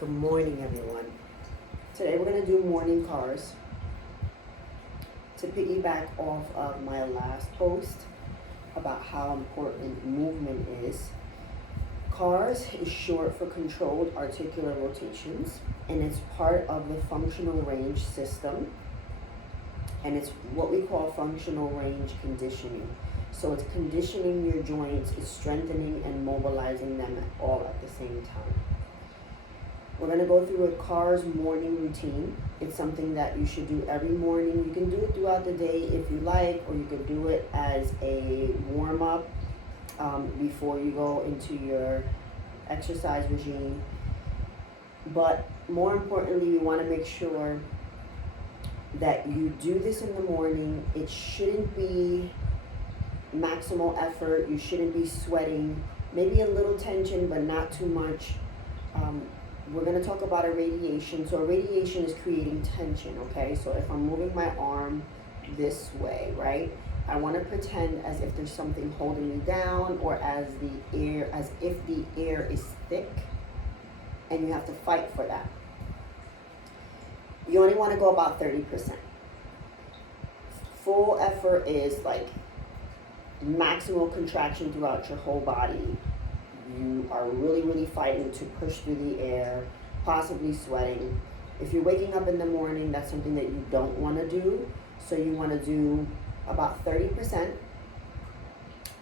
Good morning, everyone. Today we're going to do morning cars. To piggyback off of my last post about how important movement is, CARS is short for controlled articular rotations, and it's part of the functional range system, and it's what we call functional range conditioning. So it's conditioning your joints, it's strengthening and mobilizing them all at the same time. We're going to go through a CARS morning routine. It's something that you should do every morning. You can do it throughout the day if you like, or you can do it as a warm-up before you go into your exercise regime. But more importantly, you want to make sure that you do this in the morning. It shouldn't be maximal effort. You shouldn't be sweating. Maybe a little tension, but not too much. We're going to talk about a radiation. So a radiation is creating tension, okay? So if I'm moving my arm this way, right? I want to pretend as if there's something holding me down, or as if the air is thick, and you have to fight for that. You only want to go about 30%. Full effort is like maximal contraction throughout your whole body. You are really fighting to push through the air, possibly sweating. If you're waking up in the morning, that's something that you don't want to do. So you want to do about 30%.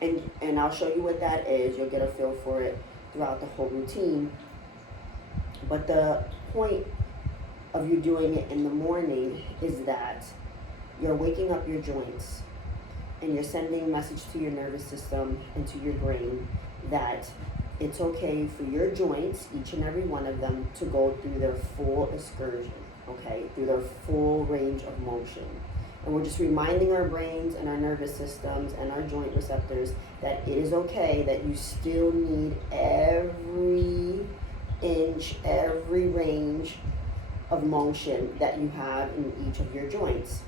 And I'll show you what that is. You'll get a feel for it throughout the whole routine. But the point of you doing it in the morning is that you're waking up your joints, and you're sending a message to your nervous system and to your brain that it's okay for your joints, each and every one of them, to go through their full excursion, okay, through their full range of motion. And we're just reminding our brains and our nervous systems and our joint receptors that it is okay, that you still need every inch, every range of motion that you have in each of your joints.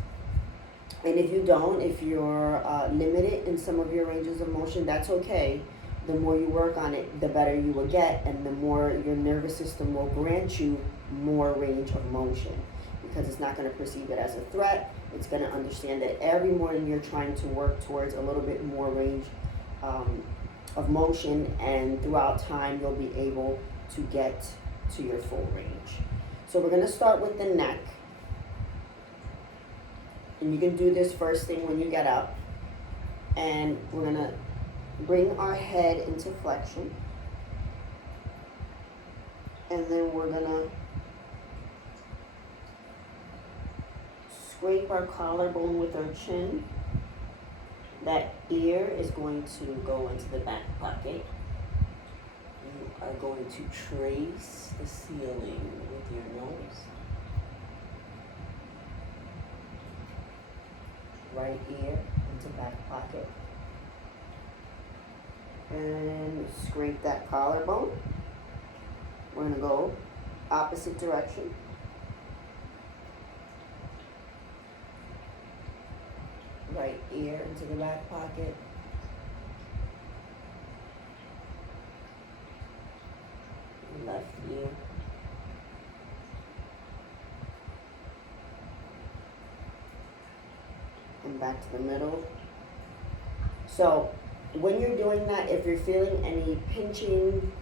And if you don't, if you're limited in some of your ranges of motion, that's okay. The more you work on it, the better you will get, and the more your nervous system will grant you more range of motion, because it's not going to perceive it as a threat. It's going to understand that every morning you're trying to work towards a little bit more range of motion, and throughout time you'll be able to get to your full range. So we're going to start with the neck. And you can do this first thing when you get up. And we're going to bring our head into flexion. And then we're going to scrape our collarbone with our chin. That ear is going to go into the back pocket. You are going to trace the ceiling with your nose. Right ear into back pocket. And scrape that collarbone. We're going to go opposite direction. Right ear into the back pocket. Left ear. And back to the middle. So when you're doing that, if you're feeling any pinching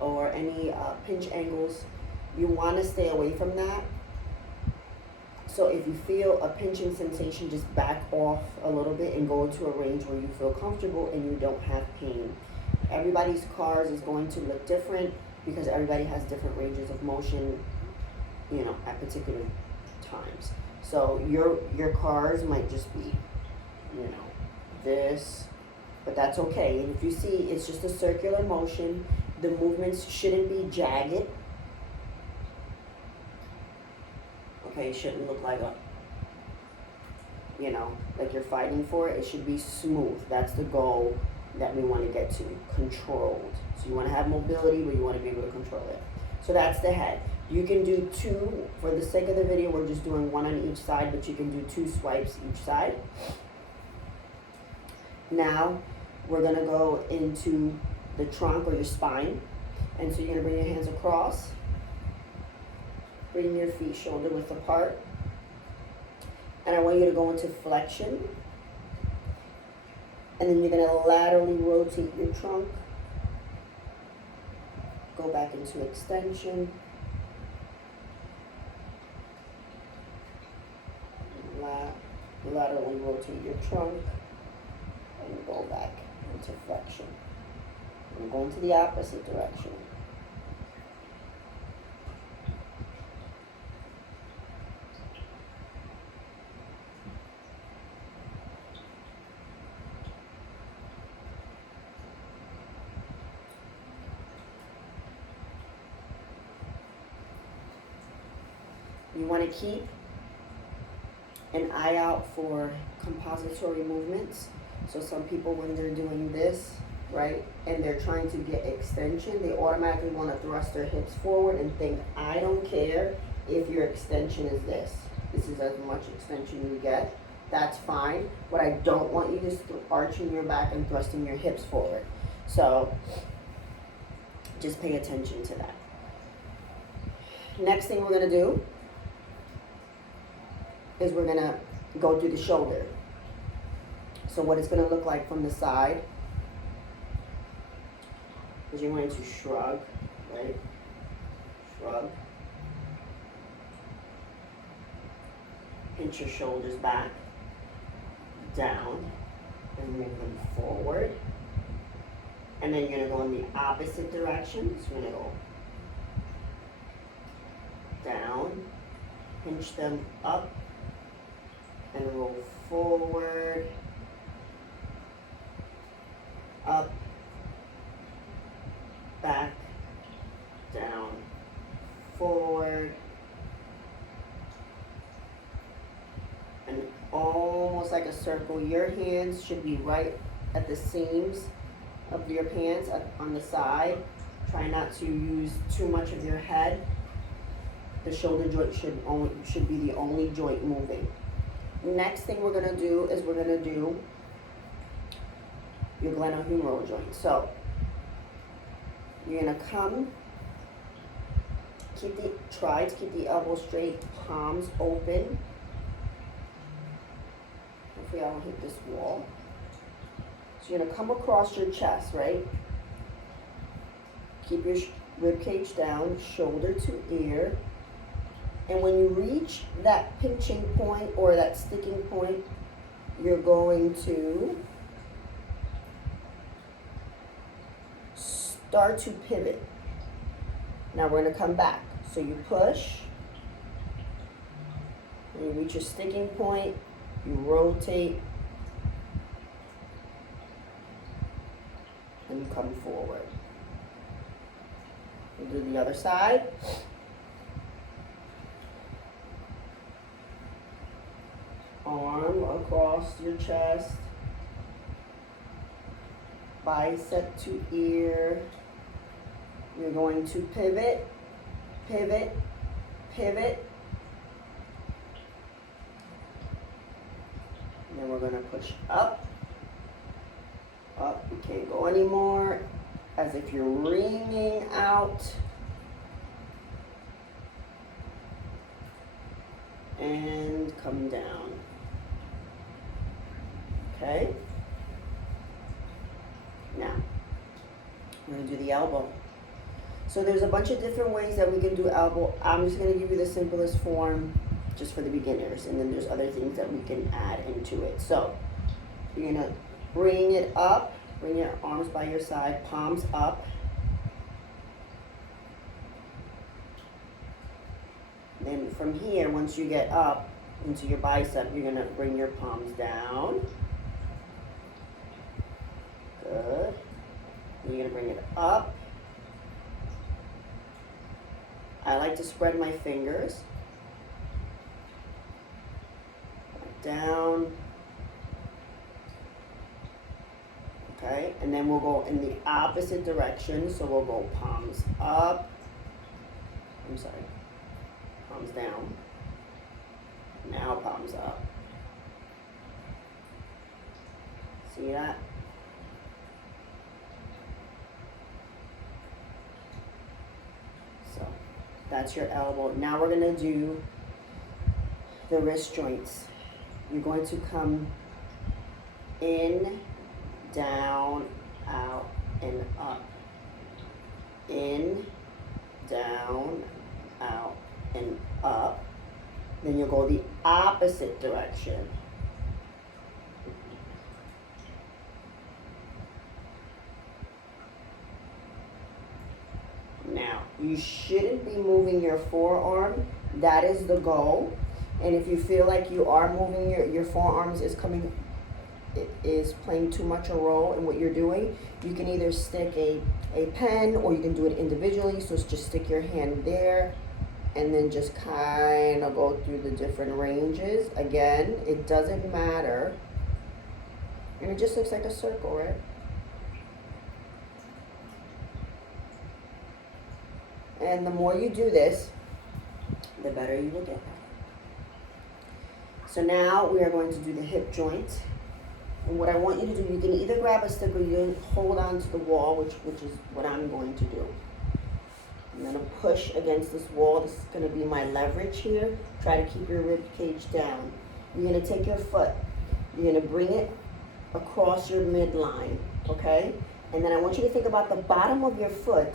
or any pinch angles, you want to stay away from that. So if you feel a pinching sensation, just back off a little bit and go to a range where you feel comfortable and you don't have pain. Everybody's CARS is going to look different because everybody has different ranges of motion, at particular times. So your CARS might just be, this, but that's okay. And if you see, it's just a circular motion. The movements shouldn't be jagged. Okay, it shouldn't look like like you're fighting for it. It should be smooth. That's the goal that we want to get to, controlled. So you want to have mobility, but you want to be able to control it. So that's the head. You can do two. For the sake of the video, we're just doing one on each side, but you can do two swipes each side. Now, we're going to go into the trunk or your spine. And so you're going to bring your hands across, Bring your feet shoulder width apart. And I want you to go into flexion. And then you're going to laterally rotate your trunk. Go back into extension. Laterally rotate your trunk. And go back into flexion. And go into the opposite direction. You want to keep an eye out for compository movements. So some people, when they're doing this, right, and they're trying to get extension, they automatically want to thrust their hips forward and think, I don't care if your extension is this. This is as much extension you get. That's fine. What I don't want you is arching your back and thrusting your hips forward. So just pay attention to that. Next thing we're going to do is we're going to go through the shoulder. So what it's going to look like from the side is you're going to shrug, right? Shrug. Pinch your shoulders back, down, and move them forward. And then you're going to go in the opposite direction. So you're going to go down, pinch them up, and roll forward, up, back, down, forward, and almost like a circle. Your hands should be right at the seams of your pants on the side. Try not to use too much of your head. The shoulder joint should be the only joint moving. Next thing we're going to do is we're going to do your glenohumeral joint. So you're going to come, try to keep the elbow straight, palms open. Hopefully I don't hit this wall. So you're going to come across your chest, right? Keep your rib cage down, shoulder to ear. And when you reach that pinching point or that sticking point, you're going to start to pivot. Now we're going to come back. So you push, and you reach your sticking point, you rotate, and you come forward. We'll do the other side. Arm across your chest, bicep to ear. You're going to pivot, pivot, pivot. And then we're going to push up, up. You can't go anymore, as if you're wringing out. And come down. Okay? Now, we're going to do the elbow. So there's a bunch of different ways that we can do elbow. I'm just going to give you the simplest form just for the beginners, and then there's other things that we can add into it. So you're going to bring it up, bring your arms by your side, palms up. Then from here, once you get up into your bicep, you're going to bring your palms down. Good. And you're going to bring it up. I like to spread my fingers. Down. Okay, and then we'll go in the opposite direction. So we'll go palms up. I'm sorry. Palms down. Now palms up. See that? So That's your elbow. Now we're gonna do the wrist joints. You're going to come in, down, out, and up. In, down, out, and up. Then you'll go the opposite direction. Now, you shouldn't be moving your forearm. That is the goal. And if you feel like you are moving your forearms is playing too much a role in what you're doing, you can either stick a pen or you can do it individually. So it's just stick your hand there and then just kind of go through the different ranges. Again, it doesn't matter. And it just looks like a circle, right? And the more you do this, the better you will get. So now we are going to do the hip joint. And what I want you to do, you can either grab a stick or you can hold on to the wall, which is what I'm going to do. I'm going to push against this wall. This is going to be my leverage here. Try to keep your rib cage down. You're going to take your foot. You're going to bring it across your midline, okay? And then I want you to think about the bottom of your foot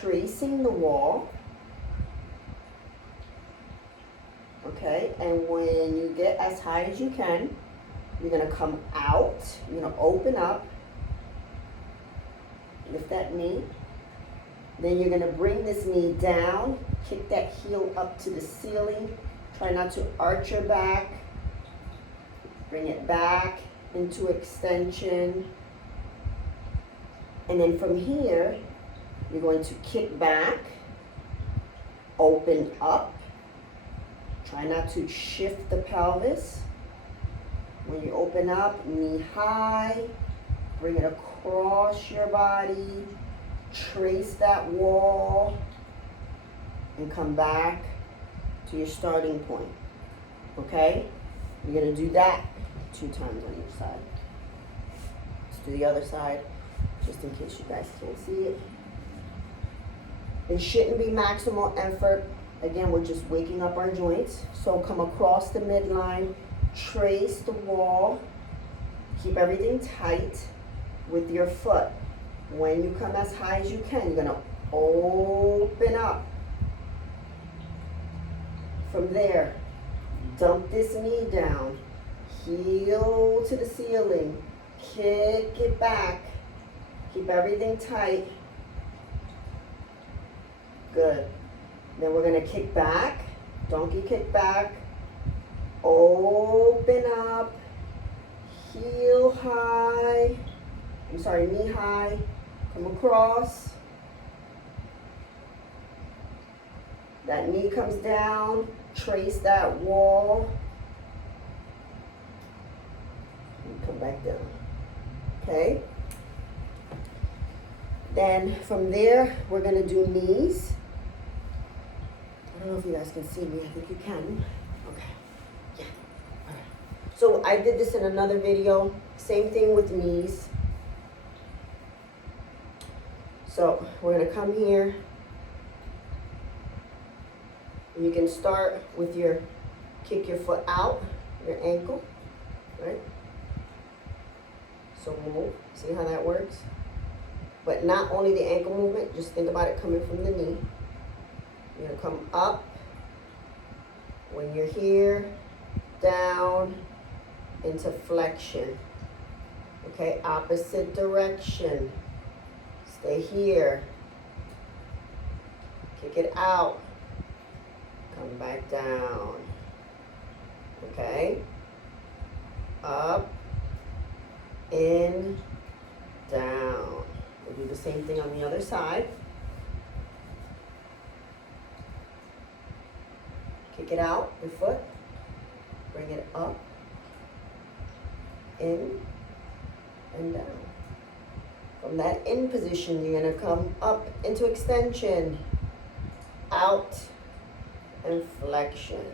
tracing the wall, okay? And when you get as high as you can, you're gonna come out, you're gonna open up, lift that knee, then you're gonna bring this knee down, kick that heel up to the ceiling, try not to arch your back, bring it back into extension, and then from here, you're going to kick back, open up, try not to shift the pelvis. When you open up, knee high, bring it across your body, trace that wall, and come back to your starting point, okay? You're gonna do that 2 times on each side. Let's do the other side, just in case you guys can't see it. It shouldn't be maximal effort. Again, we're just waking up our joints. So come across the midline, trace the wall, keep everything tight with your foot. When you come as high as you can, you're gonna open up. From there, dump this knee down, heel to the ceiling, kick it back, keep everything tight. Good. Then we're gonna kick back, donkey kick back, open up, heel high, knee high, come across. That knee comes down, trace that wall, and come back down, okay? Then from there, we're gonna do knees. I don't know if you guys can see me. I think you can. Okay. Yeah. All right. So I did this in another video. Same thing with knees. So we're going to come here. You can start with your, kick your foot out, your ankle, right? So move. See how that works? But not only the ankle movement, just think about it coming from the knee. You're gonna come up. When you're here, down, into flexion. Okay, opposite direction. Stay here. Kick it out. Come back down. Okay? Up, in, down. We'll do the same thing on the other side. Kick it out, your foot. Bring it up, in, and down. From that in position, you're gonna come up into extension, out, and flexion.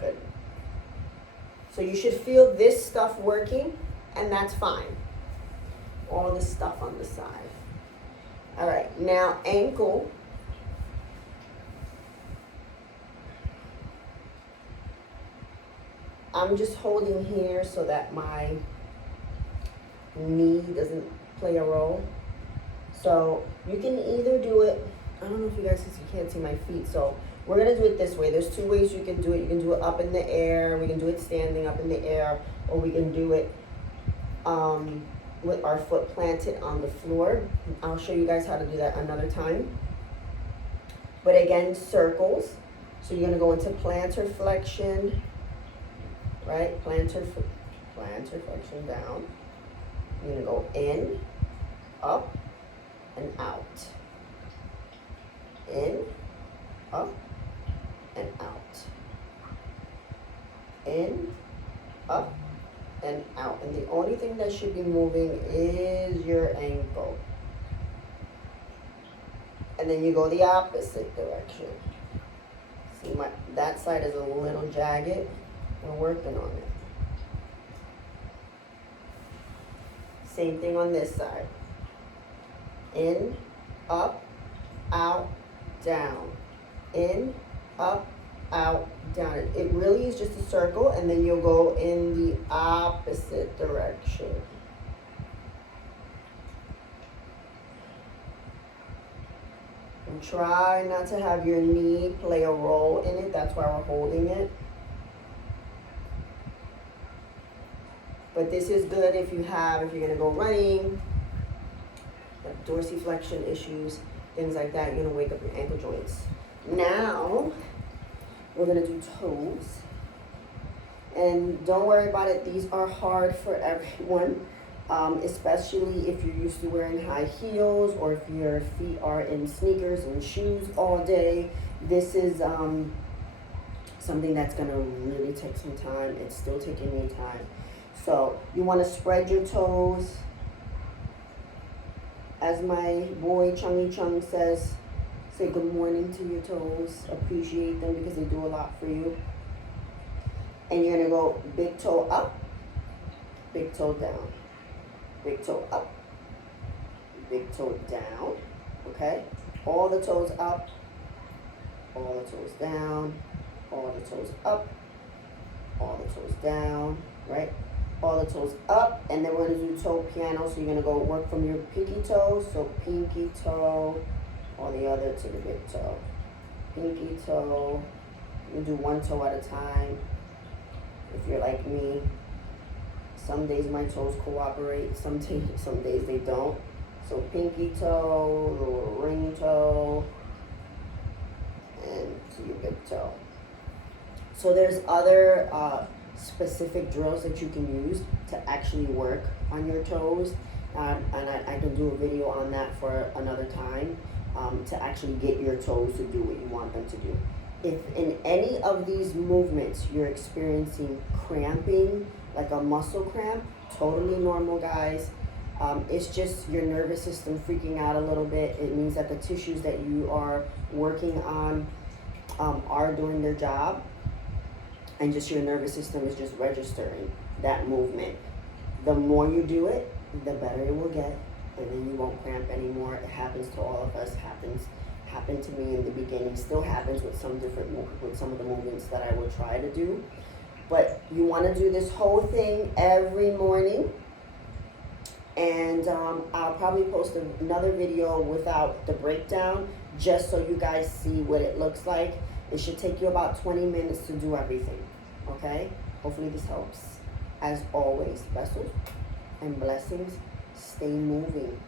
Good. So you should feel this stuff working, and that's fine. All this stuff on the side. All right, now ankle. I'm just holding here so that my knee doesn't play a role. So you can either do it, I don't know if you guys can't see my feet, so we're gonna do it this way. There's two ways you can do it. You can do it up in the air, we can do it standing up in the air, or we can do it with our foot planted on the floor. I'll show you guys how to do that another time. But again, circles. So you're gonna go into plantar flexion, right? Plantar flexion down. You're gonna go in, up, and out. In, up, and out. In, up, and out. And the only thing that should be moving is your ankle. And then you go the opposite direction. See, that side is a little jagged. We're working on it. Same thing on this side. In, up, out, down. In, up, out, down. It really is just a circle, and then you'll go in the opposite direction. And try not to have your knee play a role in it. That's why we're holding it. But this is good if you're gonna go running, have dorsiflexion issues, things like that. You're gonna wake up your ankle joints. Now, we're gonna do toes. And don't worry about it, these are hard for everyone. Especially if you're used to wearing high heels or if your feet are in sneakers and shoes all day. This is something that's gonna really take some time. It's still taking me time. So you wanna spread your toes. As my boy Chungy Chung says, say good morning to your toes. Appreciate them because they do a lot for you. And you're gonna go big toe up, big toe down. Big toe up, big toe down, okay? All the toes up, all the toes down, all the toes up, all the toes down, right? All the toes up, and then we're gonna do toe piano, so you're gonna go work from your pinky toe, so pinky toe, all the other to the big toe. Pinky toe, you do one toe at a time. If you're like me, some days my toes cooperate, some days they don't. So pinky toe, little ring toe, and to your big toe. So there's other specific drills that you can use to actually work on your toes. And I can do a video on that for another time to actually get your toes to do what you want them to do. If in any of these movements you're experiencing cramping, like a muscle cramp, totally normal, guys. It's just your nervous system freaking out a little bit. It means that the tissues that you are working on are doing their job, and just your nervous system is just registering that movement. The more you do it, the better it will get, and then you won't cramp anymore. It happens to all of us. Happened to me in the beginning. Still happens with some of the movements that I will try to do. But you want to do this whole thing every morning. And I'll probably post another video without the breakdown, just so you guys see what it looks like. It should take you about 20 minutes to do everything, okay? Hopefully this helps. As always, vessels and blessings, stay moving.